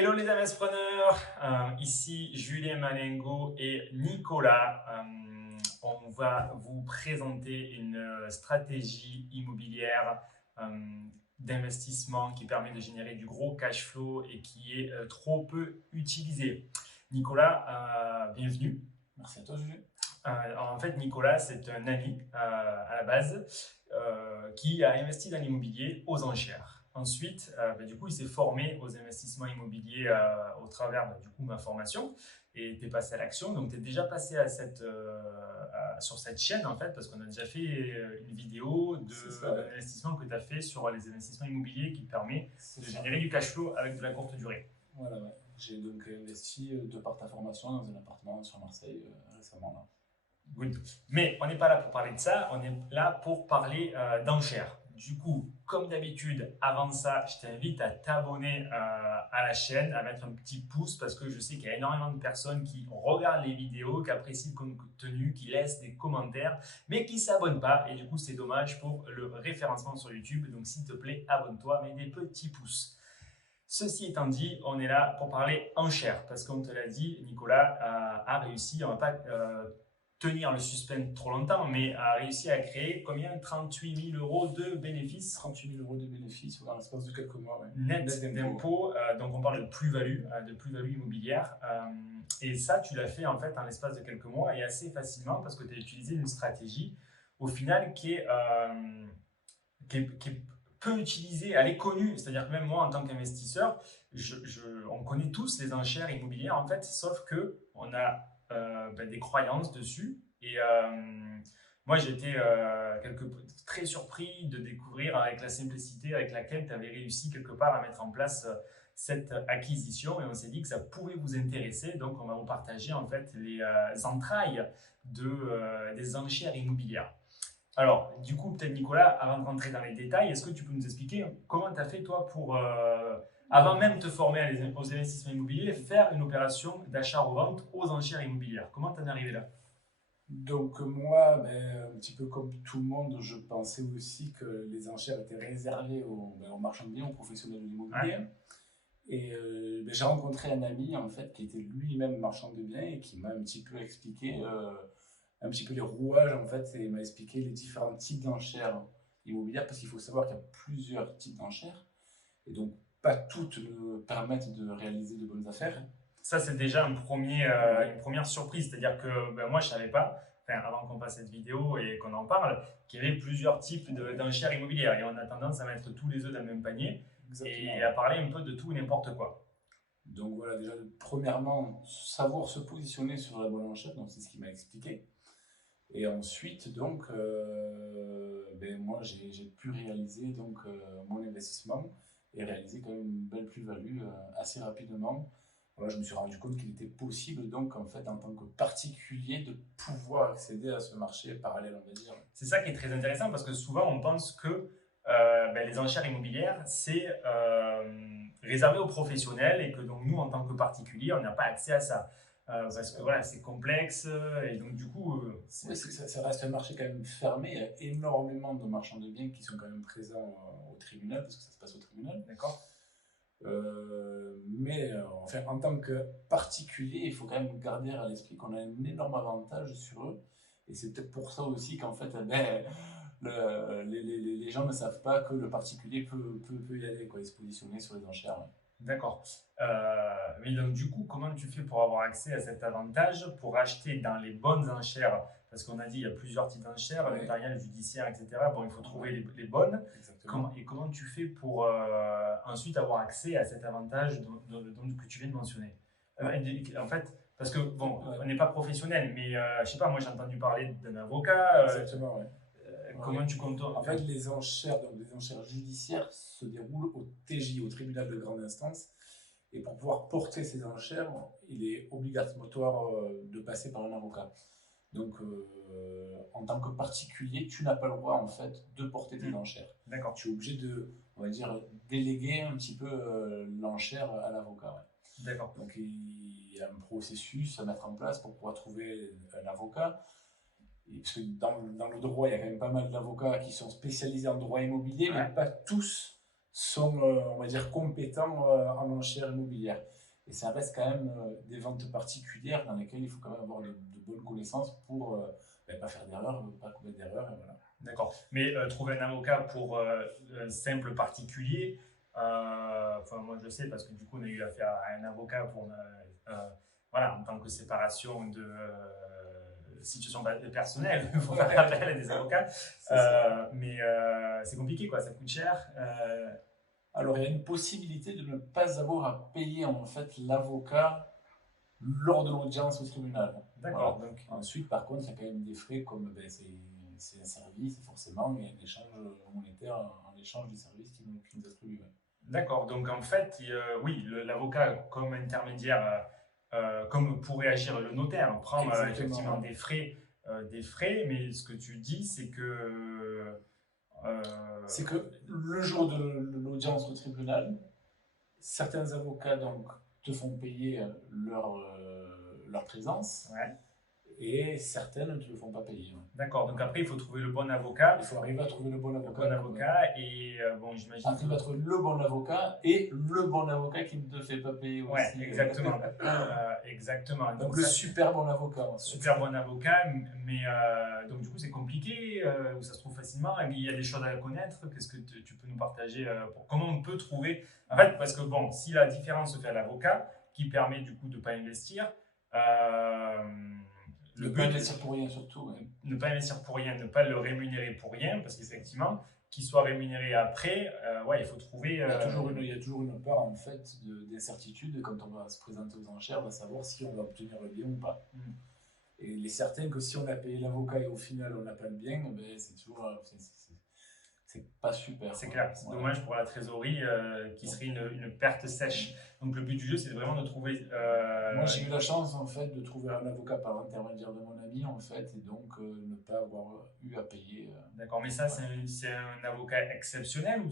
Hello les investisseurs, ici Julien Malengo et Nicolas. On va vous présenter une stratégie immobilière d'investissement qui permet de générer du gros cash flow et qui est trop peu utilisée. Nicolas, bienvenue. Merci à toi, Jules. En fait, Nicolas, c'est un ami à la base qui a investi dans l'immobilier aux enchères. Ensuite, du coup, il s'est formé aux investissements immobiliers au travers du coup, ma formation et tu es passé à l'action. Donc, tu es déjà passé sur cette chaîne en fait, parce qu'on a déjà fait une vidéo d'investissement que tu as fait sur les investissements immobiliers qui te permet de générer du cash flow avec de la courte durée. Voilà, ouais. J'ai donc investi de par ta formation dans un appartement sur Marseille récemment. Là. Good. Mais on n'est pas là pour parler de ça, on est là pour parler d'enchères. Du coup, comme d'habitude, avant ça, je t'invite à t'abonner à la chaîne, à mettre un petit pouce parce que je sais qu'il y a énormément de personnes qui regardent les vidéos, qui apprécient le contenu, qui laissent des commentaires, mais qui ne s'abonnent pas. Et du coup, c'est dommage pour le référencement sur YouTube. Donc, s'il te plaît, abonne-toi, mets des petits pouces. Ceci étant dit, on est là pour parler enchères parce qu'on te l'a dit, Nicolas a réussi, on ne va pas tenir le suspense trop longtemps, mais a réussi à créer combien? 38 000 euros de bénéfices. 38 000 euros de bénéfices dans l'espace de quelques mois. Ouais. Net d'impôts. Donc on parle de plus-value immobilière. Et ça, tu l'as fait en fait en l'espace de quelques mois et assez facilement parce que tu as utilisé une stratégie au final qui est peu utilisée, elle est connue. C'est-à-dire que même moi, en tant qu'investisseur, on connaît tous les enchères immobilières en fait, sauf que on a des croyances dessus. Et moi, j'étais très surpris de découvrir avec la simplicité avec laquelle tu avais réussi quelque part à mettre en place cette acquisition et on s'est dit que ça pouvait vous intéresser. Donc, on va vous partager en fait les entrailles des enchères immobilières. Alors, du coup, peut-être Nicolas, avant de rentrer dans les détails, est-ce que tu peux nous expliquer comment tu as fait toi pour avant même de te former aux investissements immobiliers, faire une opération d'achat-revente aux enchères immobilières. Comment t'en es arrivé là? Donc moi, un petit peu comme tout le monde, je pensais aussi que les enchères étaient réservées aux marchands de biens, aux professionnels de l'immobilier. Ouais. Et j'ai rencontré un ami en fait qui était lui-même marchand de biens et qui m'a un petit peu expliqué un petit peu les rouages en fait et m'a expliqué les différents types d'enchères immobilières parce qu'il faut savoir qu'il y a plusieurs types d'enchères et donc pas toutes permettent de réaliser de bonnes affaires. Ça, c'est déjà une première surprise. C'est-à-dire que moi, je ne savais pas, avant qu'on fasse cette vidéo et qu'on en parle, qu'il y avait plusieurs types d'enchères immobilières. Et on a tendance à mettre tous les œufs dans le même panier. Exactement. Et à parler un peu de tout et n'importe quoi. Donc voilà, déjà, premièrement, savoir se positionner sur la bonne enchère, donc c'est ce qu'il m'a expliqué. Et ensuite, donc, moi, j'ai pu réaliser donc, mon investissement et réaliser quand même une belle plus-value assez rapidement. Voilà, je me suis rendu compte qu'il était possible, donc, en fait, en tant que particulier, de pouvoir accéder à ce marché parallèle, on va dire. C'est ça qui est très intéressant parce que souvent, on pense que les enchères immobilières, c'est réservé aux professionnels et que donc nous, en tant que particuliers, on n'a pas accès à ça. Parce que voilà, c'est complexe et donc du coup. Ça reste un marché quand même fermé. Il y a énormément de marchands de biens qui sont quand même présents au tribunal, parce que ça se passe au tribunal. D'accord. Enfin, en tant que particulier, il faut quand même garder à l'esprit qu'on a un énorme avantage sur eux. Et c'est peut-être pour ça aussi qu'en fait, les gens ne savent pas que le particulier peut y aller, quoi, et se positionner sur les enchères. Ouais. D'accord. Mais donc, du coup, comment tu fais pour avoir accès à cet avantage, pour acheter dans les bonnes enchères? Parce qu'on a dit il y a plusieurs types d'enchères, notariales, judiciaires, etc. Bon, il faut trouver les bonnes. Comment tu fais pour ensuite avoir accès à cet avantage que tu viens de mentionner? En fait, parce que, bon, on n'est pas professionnel, mais je sais pas, moi j'ai entendu parler d'un avocat. Exactement, ouais. Comment tu comptes? En fait, les enchères judiciaires se déroulent au TJ, au tribunal de grande instance. Et pour pouvoir porter ces enchères, il est obligatoire de passer par un avocat. Donc, en tant que particulier, tu n'as pas le droit en fait de porter tes enchères. D'accord. Tu es obligé de, on va dire, déléguer un petit peu l'enchère à l'avocat. Ouais. D'accord. Donc, il y a un processus à mettre en place pour pouvoir trouver un avocat. Parce que dans le droit, il y a quand même pas mal d'avocats qui sont spécialisés en droit immobilier, mais pas tous sont, on va dire, compétents en enchères immobilières. Et ça reste quand même des ventes particulières dans lesquelles il faut quand même avoir de bonnes connaissances pour pas faire d'erreurs, pas commettre d'erreurs. Voilà. D'accord. Mais trouver un avocat pour un simple particulier, enfin, moi je sais parce que du coup on a eu affaire à un avocat pour voilà, en tant que séparation de situation personnelle, il faut faire appel à des avocats. Mais c'est compliqué quoi, ça coûte cher. Alors il y a une possibilité de ne pas avoir à payer en fait l'avocat lors de l'audience au tribunal. D'accord. Voilà. Donc, ensuite, par contre, il y a quand même des frais comme c'est un service, forcément, il y a un échange monétaire en échange du service qui nous attribue. D'accord, donc en fait, oui, l'avocat comme intermédiaire, comme pourrait agir le notaire, prend effectivement des frais, mais ce que tu dis, c'est que... C'est que le jour de l'audience au tribunal, certains avocats donc, te font payer leur présence. Ouais. Et certaines ne te le font pas payer. D'accord, donc après il faut trouver le bon avocat. Il faut arriver à trouver le bon avocat. Le bon avocat et bon, j'imagine. Arriver à trouver le bon avocat et le bon avocat qui ne te fait pas payer aussi. Ouais, exactement. Exactement. Donc le super bon avocat. En fait. Super bon avocat, mais donc du coup c'est compliqué ou ça se trouve facilement. Il y a des choses à connaître. Qu'est-ce que tu peux nous partager pour comment on peut trouver. En fait, parce que bon, si la différence se fait à l'avocat, qui permet du coup de ne pas investir. Ne pas investir pour rien surtout. Ouais. Ne pas investir pour rien, ne pas le rémunérer pour rien, parce qu'effectivement, qu'il soit rémunéré après, ouais, il faut trouver... Il y a toujours une part en fait d'incertitude quand on va se présenter aux enchères, on va savoir si on va obtenir le bien ou pas. Et il est certain que si on a payé l'avocat et au final on n'a pas le bien, ben, c'est toujours... c'est pas super. C'est clair, c'est dommage pour la trésorerie qui serait une perte sèche. Donc le but du jeu, c'est vraiment de trouver... Moi, j'ai eu la chance en fait de trouver un avocat par l'intermédiaire de mon ami en fait, et donc ne pas avoir eu à payer. D'accord, mais ça, c'est un avocat exceptionnel ou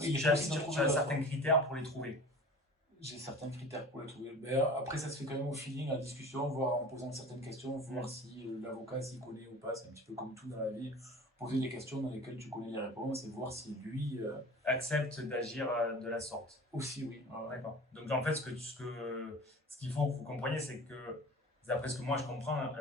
oui, tu as certains critères pour les trouver? J'ai certains critères pour les trouver. Mais après, ça se fait quand même au feeling, à la discussion, voir en posant certaines questions, voir si l'avocat s'y connaît ou pas. C'est un petit peu comme tout dans la vie. Poser des questions dans lesquelles tu connais les réponses et voir si lui accepte d'agir de la sorte. Aussi, oui. D'accord. Donc en fait, ce qu'il faut que vous compreniez, c'est que, d'après ce que moi je comprends,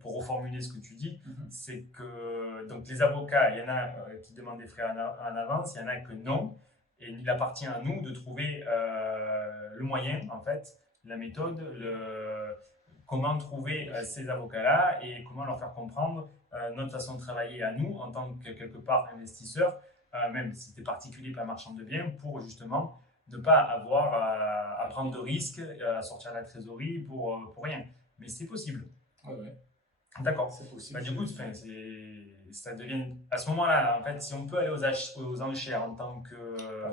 pour reformuler ce que tu dis, c'est que donc les avocats, il y en a qui demandent des frais en avance, il y en a que non. Et il appartient à nous de trouver le moyen, en fait, la méthode, comment trouver ces avocats-là et comment leur faire comprendre notre façon de travailler à nous en tant que quelque part investisseurs, même si tu es particulier, pas marchand de biens, pour justement ne pas avoir à prendre de risques, à sortir la trésorerie pour rien. Mais c'est possible. Ouais. D'accord. C'est possible. Bah, du coup, ça devient à ce moment-là, en fait, si on peut aller aux enchères en tant que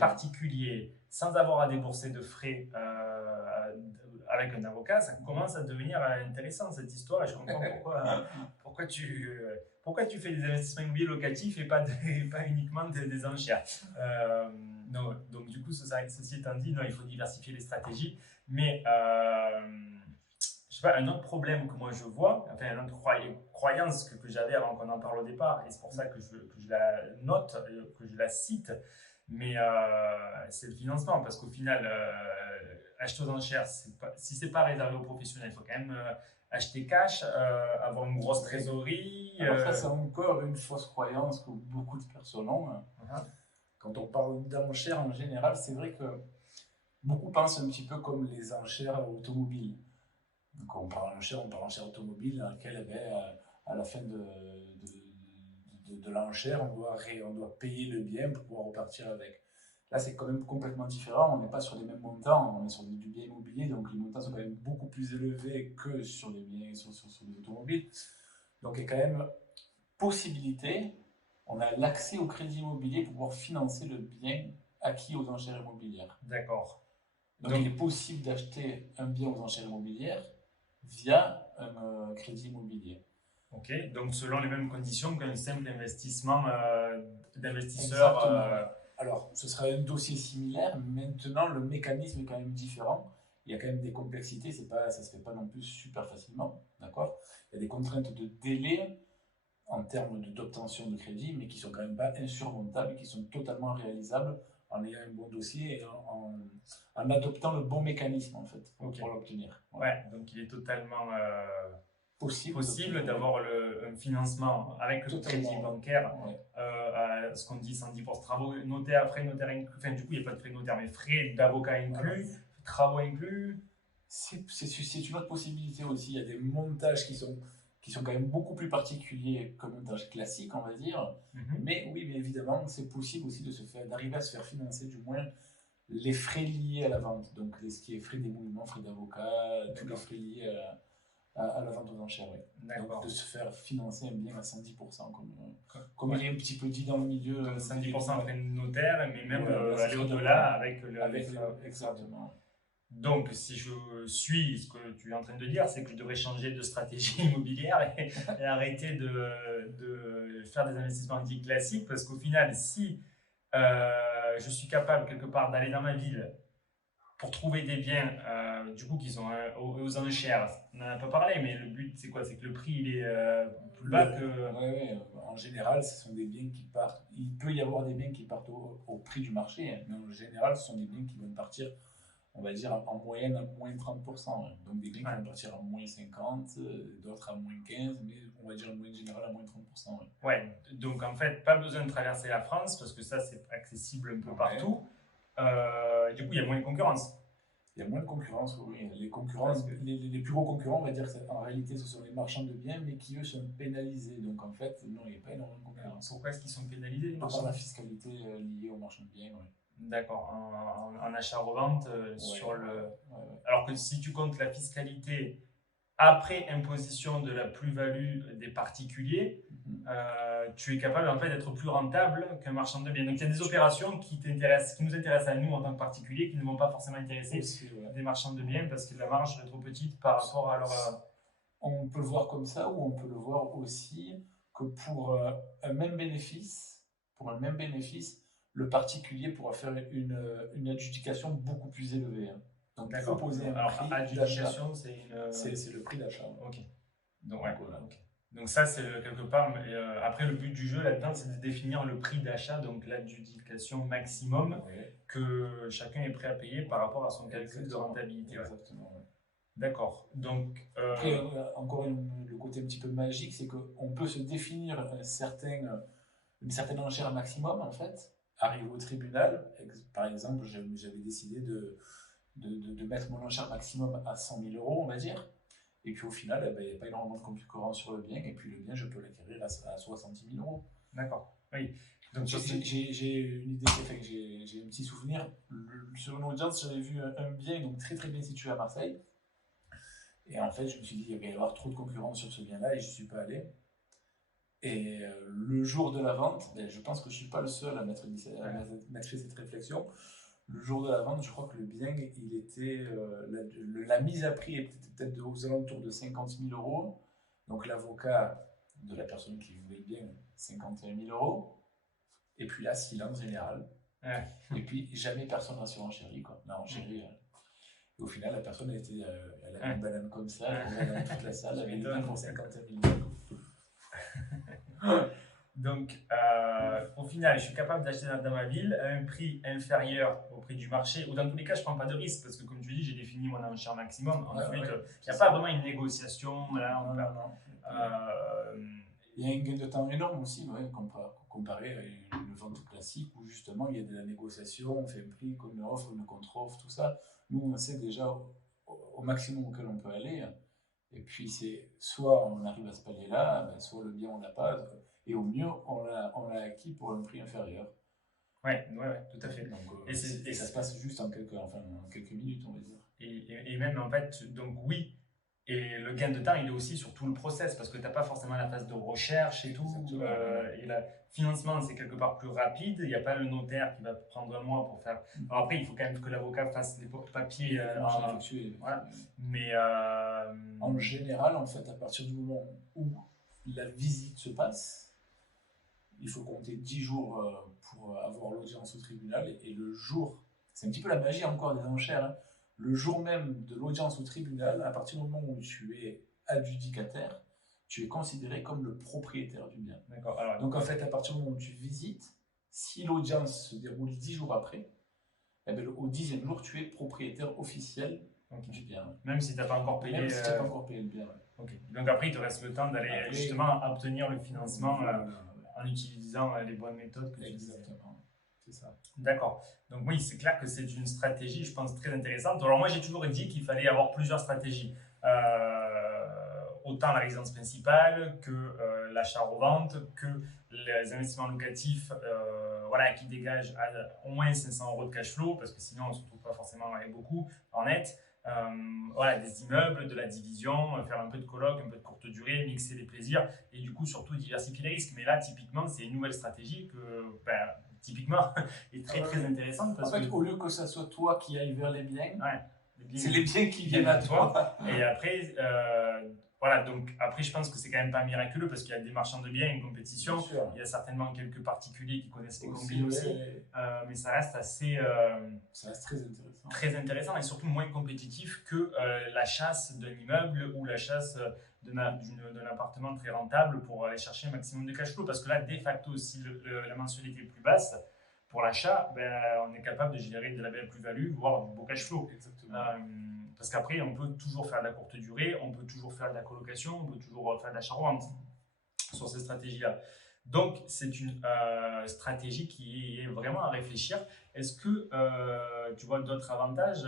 particulier sans avoir à débourser de frais avec un avocat, ça commence à devenir intéressant cette histoire. Et je comprends pourquoi tu fais des investissements immobiliers locatifs et pas uniquement des enchères. Non, donc du coup, ceci étant dit, non, il faut diversifier les stratégies, mais je sais pas, un autre problème que moi je vois, enfin une autre croyance que j'avais avant qu'on en parle au départ, et c'est pour ça que je la note, que je la cite, mais c'est le financement, parce qu'au final, acheter aux enchères, si c'est pas réservé aux professionnels, il faut quand même acheter cash, avoir une grosse trésorerie. Alors ça, c'est encore une fausse croyance que beaucoup de personnes ont. Quand on parle d'enchères en général, c'est vrai que beaucoup pensent un petit peu comme les enchères automobiles. Donc on parle d'enchères automobile dans laquelle à la fin de l'enchère, on doit payer le bien pour pouvoir repartir avec. Là, c'est quand même complètement différent. On n'est pas sur les mêmes montants, on est sur du bien immobilier, donc les montants sont quand même beaucoup plus élevés que sur les biens, sur les automobiles. Donc il y a quand même possibilité, on a l'accès au crédit immobilier pour pouvoir financer le bien acquis aux enchères immobilières. D'accord. Donc il est possible d'acheter un bien aux enchères immobilières via un crédit immobilier. Ok, donc selon les mêmes conditions qu'un simple investissement d'investisseur. Alors, ce sera un dossier similaire. Maintenant, le mécanisme est quand même différent. Il y a quand même des complexités. Ça ne se fait pas non plus super facilement. D'accord ? Il y a des contraintes de délai. en termes d'obtention de crédit, mais qui sont quand même pas insurmontables, qui sont totalement réalisables en ayant un bon dossier et en adoptant le bon mécanisme en fait pour l'obtenir. Ouais, donc il est totalement possible ouais. d'avoir un financement avec le crédit bancaire, ouais. à ce qu'on dit 110% travaux notaires, frais notaires inclus, enfin du coup il n'y a pas de frais notaires, mais frais d'avocat inclus, travaux inclus. C'est une autre possibilité aussi, il y a des montages qui sont quand même beaucoup plus particuliers que le montage classique, on va dire. Mais oui, mais évidemment, c'est possible aussi d'arriver à se faire financer du moins les frais liés à la vente. Donc, ce qui est frais d'émolument, frais d'avocat, tous les frais liés à la vente aux enchères. Oui. Donc, de se faire financer un bien à 110%, comme il est un petit peu dit dans le milieu. Donc 110% frais notaire, mais même aller au-delà avec exactement. Donc, si je suis ce que tu es en train de dire, c'est que je devrais changer de stratégie immobilière et arrêter de faire des investissements dits classiques, parce qu'au final, si je suis capable quelque part d'aller dans ma ville pour trouver des biens du coup qui sont aux enchères, on n'en a pas parlé, mais le but c'est quoi? C'est que le prix il est plus bas que... Oui, en général, ce sont des biens qui partent. Il peut y avoir des biens qui partent au prix du marché, hein, mais en général, ce sont des biens qui vont partir, on va dire en moyenne à moins 30%. Hein. Donc des biens qui vont partir à moins 50, d'autres à moins 15, mais on va dire en moyenne générale à moins 30%. Ouais, donc en fait, pas besoin de traverser la France parce que ça c'est accessible un peu partout. Du coup, il y a moins de concurrence. Il y a moins de concurrence, oui. Les plus gros concurrents, on va dire qu'en réalité, ce sont les marchands de biens, mais qui eux sont pénalisés. Donc en fait, non, il n'y a pas énormément de concurrence. Pourquoi est-ce qu'ils sont pénalisés les marchands? Par la fiscalité liée aux marchands de biens, oui. D'accord, en achat-revente sur le. Alors que si tu comptes la fiscalité après imposition de la plus-value des particuliers, tu es capable en fait d'être plus rentable qu'un marchand de biens. Donc il y a des opérations qui nous intéressent à nous en tant que particuliers, qui ne vont pas forcément intéresser des marchands de biens parce que la marge est trop petite par rapport à leur... On peut le voir comme ça, ou on peut le voir aussi que pour un même bénéfice, le particulier pourra faire une adjudication beaucoup plus élevée. Hein. Donc proposer un prix adjudication, c'est le prix d'achat. Ok. Donc, voilà. Okay. Donc ça, c'est quelque part... après, le but du jeu là-dedans, c'est de définir le prix d'achat, donc l'adjudication maximum que chacun est prêt à payer par rapport à son calcul de rentabilité. Exactement. Ouais. D'accord. Donc... Après, encore le côté un petit peu magique, c'est qu'on peut se définir une certaine enchère maximum, en fait, arriver au tribunal. Par exemple, j'avais décidé de mettre mon enchère maximum à 100 000 euros, on va dire. Et puis au final, il n'y a pas énormément de concurrence sur le bien. Et puis le bien, je peux l'acquérir à 70 000 euros. D'accord. Oui. Donc j'ai une idée, j'ai un petit souvenir. Sur une audience, j'avais vu un bien donc très très bien situé à Marseille. Et en fait, je me suis dit qu'il va y avoir trop de concurrence sur ce bien-là et je ne suis pas allé. Et le jour de la vente, je pense que je ne suis pas le seul à m'être fait cette réflexion. Le jour de la vente, je crois que le bien, il était, la mise à prix était peut-être aux alentours de 50 000 euros. Donc l'avocat de la personne qui voulait le bien, 51 000 euros. Et puis là, silence général. Ouais. Et puis jamais personne n'a surenchéri, quoi. Non, enchéri. Et au final, la personne elle a une banane comme ça, elle a dans toute la salle, elle avait le bien pour 51 000 euros. Donc, au final, je suis capable d'acheter dans ma ville à un prix inférieur au prix du marché, ou dans tous les cas, je ne prends pas de risque, parce que comme tu dis, j'ai défini mon enchère maximum. Ensuite, il n'y a pas vraiment une négociation. Non. Il y a un gain de temps énorme aussi, comparé à une vente classique, où justement, il y a de la négociation, on fait un prix, une offre, une contre-offre, tout ça. Nous, on sait déjà au maximum auquel on peut aller. Et puis, c'est soit on arrive à ce palier-là, soit le bien, on l'a pas. Et au mieux, on l'a acquis pour un prix inférieur. Ouais, tout à fait. Donc, et ça se passe juste en quelques minutes, on va dire. Et même en fait, donc oui, et le gain de temps, il est aussi sur tout le process, parce que tu n'as pas forcément la phase de recherche et tout. Et le financement, c'est quelque part plus rapide. Il n'y a pas le notaire qui va prendre un mois pour faire... Alors après, il faut quand même que l'avocat fasse les papiers. Voilà. Mais... En général, en fait, à partir du moment où la visite se passe, il faut compter 10 jours pour avoir l'audience au tribunal. Et le jour, c'est un petit peu la magie encore des enchères, hein. Le jour même de l'audience au tribunal, à partir du moment où tu es adjudicataire, tu es considéré comme le propriétaire du bien. D'accord. Alors, Donc en fait, à partir du moment où tu visites, si l'audience se déroule 10 jours après, eh bien, au 10e jour, tu es propriétaire officiel du bien. Même si tu n'as pas encore payé. Même si tu n'as pas encore payé le bien. Ok. Donc après, il te reste le temps d'aller justement obtenir le financement en utilisant les bonnes méthodes que tu disais. Exactement. C'est ça. D'accord. Donc oui, c'est clair que c'est une stratégie, je pense, très intéressante. Alors moi, j'ai toujours dit qu'il fallait avoir plusieurs stratégies. Autant la résidence principale que l'achat-revente, que les investissements locatifs voilà, qui dégagent au moins 500 euros de cash flow, parce que sinon, on ne se retrouve pas forcément avec beaucoup en net. Voilà, des immeubles, de la division, faire un peu de coloc, un peu de courte durée, mixer les plaisirs et du coup surtout diversifier les risques. Mais là, typiquement, c'est une nouvelle stratégie que, ben, typiquement, est très intéressante. Parce en fait, au lieu que ça soit toi qui ailles vers les biens, ouais, c'est les biens qui viennent à toi. Et après, voilà, donc après, je pense que c'est quand même pas miraculeux parce qu'il y a des marchands de biens, une compétition. Il y a certainement quelques particuliers qui connaissent les combines aussi. Mais ça reste assez. Ça reste très intéressant. Très intéressant et surtout moins compétitif que la chasse d'un immeuble ou la chasse d'un appartement très rentable pour aller chercher un maximum de cash flow. Parce que là, de facto, si la mensualité est plus basse, pour l'achat, ben, on est capable de générer de la belle plus-value, voire du beau cash flow. Exactement. Parce qu'après, on peut toujours faire de la courte durée, on peut toujours faire de la colocation, on peut toujours faire de l'achat-revente sur ces stratégies-là. Donc, c'est une stratégie qui est vraiment à réfléchir. Est-ce que tu vois d'autres avantages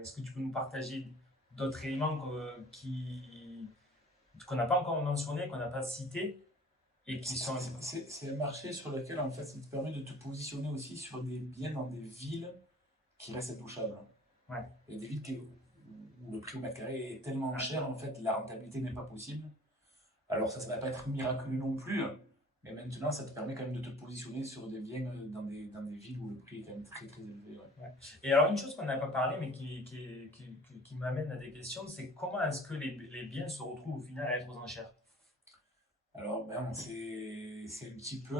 Est-ce que tu peux nous partager d'autres éléments qu'on n'a pas encore mentionné, qu'on n'a pas cités et qui sont... C'est un marché sur lequel, en fait, ça te permet de te positionner aussi sur des biens dans des villes qui restent intouchables. Ouais. Il y a des villes où le prix au mètre carré est tellement cher, en fait, la rentabilité n'est pas possible. Alors ça ne va pas être miraculeux non plus, mais maintenant, ça te permet quand même de te positionner sur des biens dans des villes où le prix est quand même très élevé. Ouais. Et alors, une chose qu'on n'a pas parlé, mais qui m'amène à des questions, c'est comment est-ce que les biens se retrouvent au final à être aux enchères? Alors, c'est un petit peu,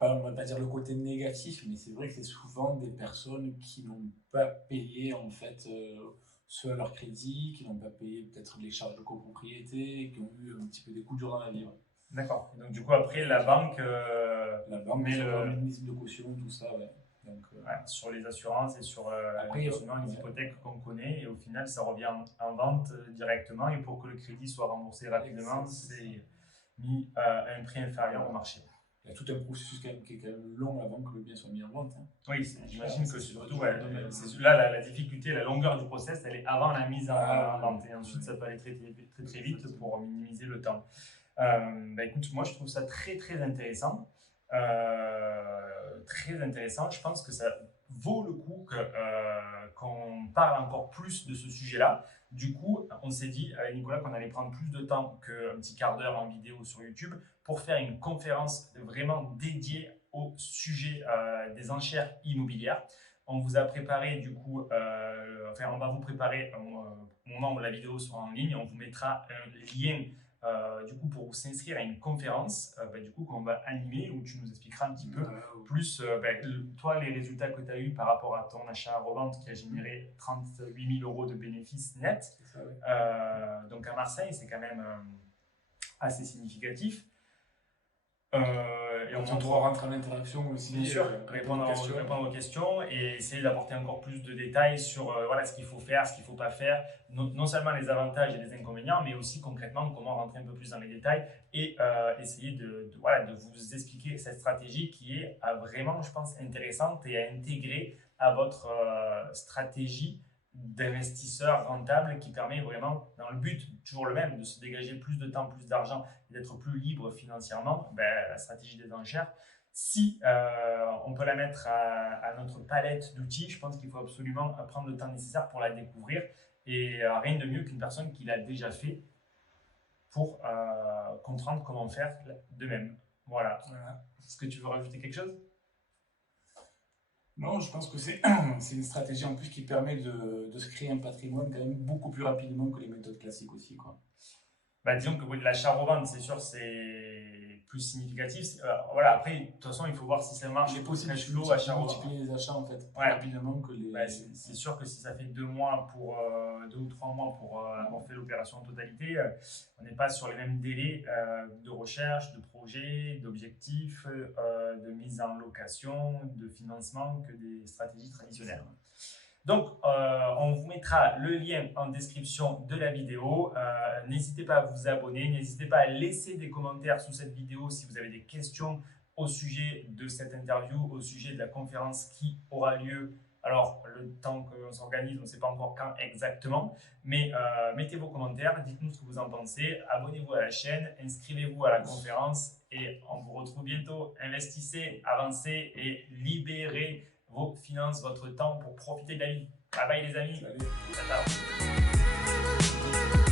on va pas dire le côté négatif, mais c'est vrai que c'est souvent des personnes qui n'ont pas payé, en fait, ceux à leur crédit, qui n'ont pas payé peut-être les charges de copropriété, qui ont eu un petit peu des coups durs dans la vie. D'accord. Donc, du coup, après, la banque met le mise de caution, tout ça, ouais. Donc, sur les assurances et sur les hypothèques qu'on connaît, et au final, ça revient en vente directement. Et pour que le crédit soit remboursé rapidement, c'est mis à un prix inférieur au marché. Il y a tout un processus qui est quand même long avant que le bien soit mis en vente. Hein. Oui, j'imagine que surtout, là, la difficulté, la longueur du process, elle est avant la mise en vente. Et ensuite, ça peut aller très vite pour minimiser le temps. Écoute, moi, je trouve ça très intéressant. Très intéressant. Je pense que ça vaut le coup qu'on parle encore plus de ce sujet-là. Du coup, on s'est dit avec Nicolas qu'on allait prendre plus de temps qu'un petit quart d'heure en vidéo sur YouTube pour faire une conférence vraiment dédiée au sujet des enchères immobilières. On vous a préparé du coup, on va vous préparer au moment où la vidéo sera en ligne. On vous mettra un lien du coup, pour vous inscrire à une conférence du coup, qu'on va animer où tu nous expliqueras un petit peu plus toi, les résultats que tu as eu par rapport à ton achat-revente qui a généré 38 000 euros de bénéfices nets. Donc à Marseille, c'est quand même assez significatif. Et on doit rentrer en interaction aussi. Bien sûr, répondre aux questions et essayer d'apporter encore plus de détails sur ce qu'il faut faire, ce qu'il ne faut pas faire, non seulement les avantages et les inconvénients, mais aussi concrètement comment rentrer un peu plus dans les détails et essayer de vous expliquer cette stratégie qui est vraiment, je pense, intéressante et à intégrer à votre stratégie d'investisseur rentable qui permet vraiment, dans le but toujours le même, de se dégager plus de temps, plus d'argent et d'être plus libre financièrement, la stratégie des enchères. Si on peut la mettre à notre palette d'outils, je pense qu'il faut absolument prendre le temps nécessaire pour la découvrir et rien de mieux qu'une personne qui l'a déjà fait pour comprendre comment faire de même. Voilà. Est-ce que tu veux rajouter quelque chose ? Non, je pense que c'est une stratégie en plus qui permet de se créer un patrimoine quand même beaucoup plus rapidement que les méthodes classiques aussi, quoi. Bah, disons que oui, l'achat-revente, c'est sûr, c'est plus significatif. Voilà, après, de toute façon, il faut voir si ça marche. Il est possible Cash de flow, achat-revente. multiplier les achats en fait plus Ouais. rapidement que les. Bah, c'est sûr que si ça fait 2 mois pour 2 ou 3 mois pour avoir fait l'opération en totalité, on n'est pas sur les mêmes délais de recherche, de projet, d'objectifs, de mise en location, de financement que des stratégies traditionnelles. Donc, on vous mettra le lien en description de la vidéo. N'hésitez pas à vous abonner, n'hésitez pas à laisser des commentaires sous cette vidéo si vous avez des questions au sujet de cette interview, au sujet de la conférence qui aura lieu. Alors, le temps qu'on s'organise, on ne sait pas encore quand exactement, mais mettez vos commentaires, dites-nous ce que vous en pensez, abonnez-vous à la chaîne, inscrivez-vous à la conférence et on vous retrouve bientôt. Investissez, avancez et libérez vos finances, votre temps pour profiter de la vie. Bye bye les amis. Salut. Ciao, ciao.